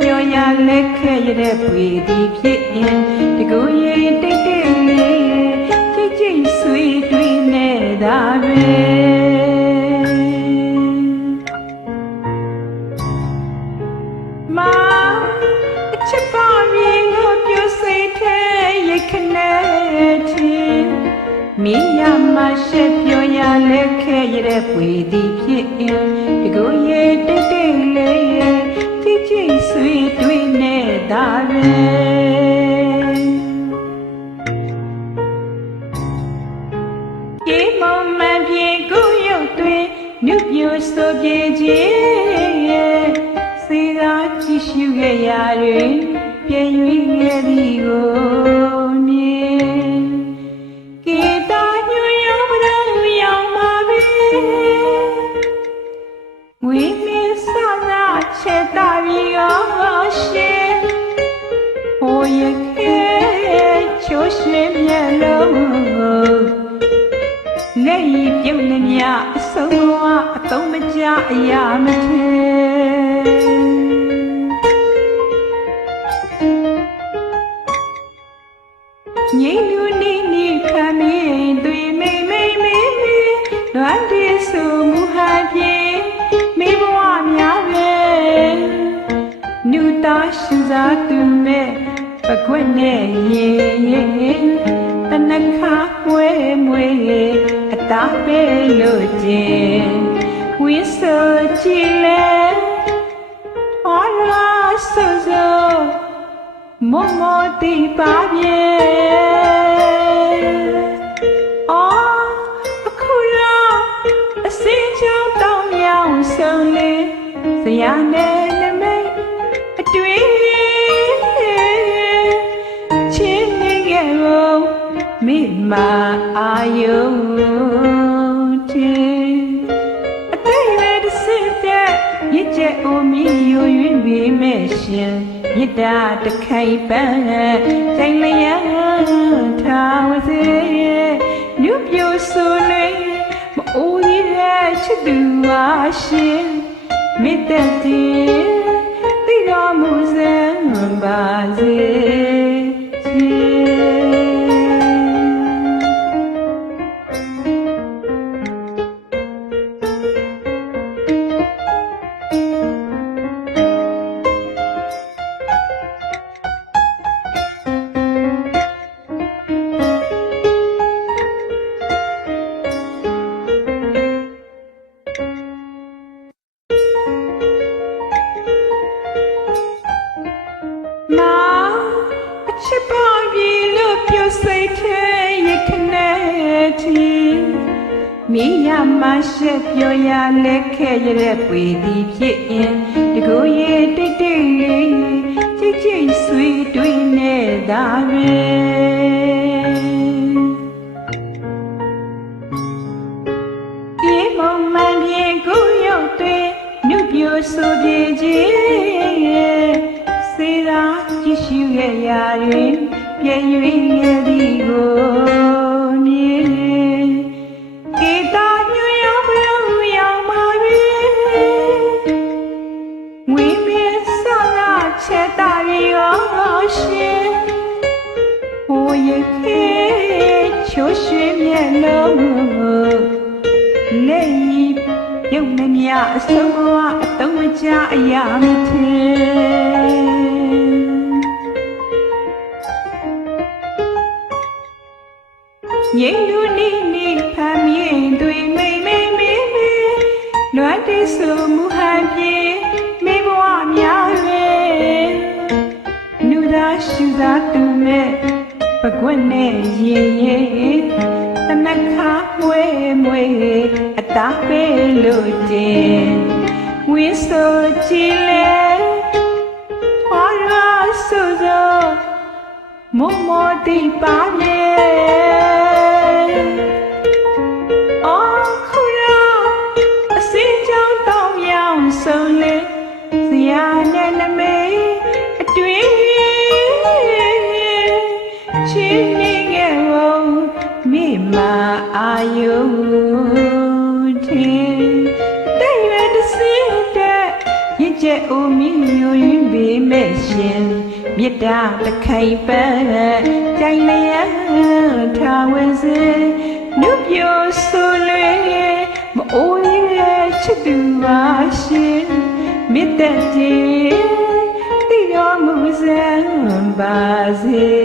ပြောရလက်ခဲ့ရတဲ့ပွေသည်ဖြစ်ရင်တကူရင်တိတ်တိတ်လေးကြိတ်ကြိတ်ဆွေးတွင်နေတာပဲမာအချက်ပါရင်ကိုပြစိတ်ထဲရိတ်ခနဲ့ထင်မိရမရှိပြောရလက်ခဲ့ရတဲ့ပွေသည်ဖြစ်ရင်တကူရင်တိတ်တိတ်လေးကြိတ်ကြိတ်ဆွေးတွင်နေတာပဲကြေးမမှန်ပြေကိုရုပ်တွင်နုပြိုဆိုပြေခြင်းစေသာကြည့်ရှုခဲ့ရတွင်ပြည့်ရွေးခဲ့သည်ကိုမြင်ကေတာညွှန်ရောက်ပဒံရောက်မှာပဲဝိမင်းစနာချက်တာပြီးရောရှင်ဟိုရခဲချိုးရွှင်မျက်လုံးလက်ရည်ပြုတ်နေမြအဆုံးအသုံးမကျအရာမထဲငိမ့်လူနီနီခမင်းတွေမိမ့်မိမ့်မိမ့်လွမ်းတည်ဆူမူဟာပြေမိဘဝများပဲနုတာရှင်စားသူမဲ့ပကွက်နဲ့ရင်တနခါမွေမွေအတားပဲလို့ခြင်းဝင်းဆိုကြည့်လဲဟောလာဆိုဆိုမောမောတိပါပြေအော်အခုတော့အစင်းချောင်းတောင်းမြောင်ဆုံးလေးစရာနဲ့နမိတ်အတွေ့ချင်းနေခဲ့လို့မိမအာယုံတင်အတိတ်ရဲ့တစ်စစ်တဲ့ရစ်ချက်အိုမီယိုရွေးပြီးမဲ့ရှင်မြတ်တာတခိုင်ပန်းတိုင်လျာထားဝစေနုပြိုဆိုလေမအိုးရတဲ့ချစ်သူပါရှင်မေတ္တာတည်သိတော်မူစံပါစေချစ်ပါပြီလို့ပြောစိတ်ထဲရခနဲ့တီမိရမရှိပြောရလက်ခဲ့ရတဲ့ပွေသည်ဖြစ်ရင်တကူရဲ့တိတ်တိတ်လေးကြိတ်ကြိတ်ဆွေးတွင်နေတာပဲဒီမမှန်ပြေကိုရုပ်တွင်နုပြိုဆိုပြေခြင်းစေသာကြည့်ရှုခဲ့ရတွင်ပြည့်ရွေးခဲ့သည်ကိုမြင်ကေတာညွှန်ရောက်ပြောရောက်မှာပဲဝိမင်းစနာချက်တာပြီးရောရှင်ဟိုရခဲချိုးရွှင်မျက်လုံးလက်ရည်ပြုတ်နေမြအဆုံးအသုံးမကျအရာမထဲငိမ့်လူနီနီဖမ်းမြင်တွေမိမ့်မိမ့်မိမ့်လွမ်းတည်ဆူမူဟန်ပြေမိဘဝများပဲနုသာရှူသာသူမဲ့ပကွက်နဲ့ရင်ရင်တနခါမွေမွေအတားပဲလို့တင်ဝင်းဆိုကြည့်လဲဟောလာဆိုဆိုမောမောတိပါပြေဆုံးလေစရာနဲ့နမိတ်အတွေ့ချင်းနေခဲ့ဖို့မိမအာယုထင်တဲ့ရတဲ့စစ်တဲ့ရစ် ချက်ဦးမီညွင်ပေးမဲ့ရှင်မေတ္တာတခိုင်ပန်းကြိုင်လျက်ထားဝင်စေနုပြောဆိုလွေမအိုးရဲ့ချစ်သူပါရှင်မေတ္တာကြီးတိတော်မူစံပါစေ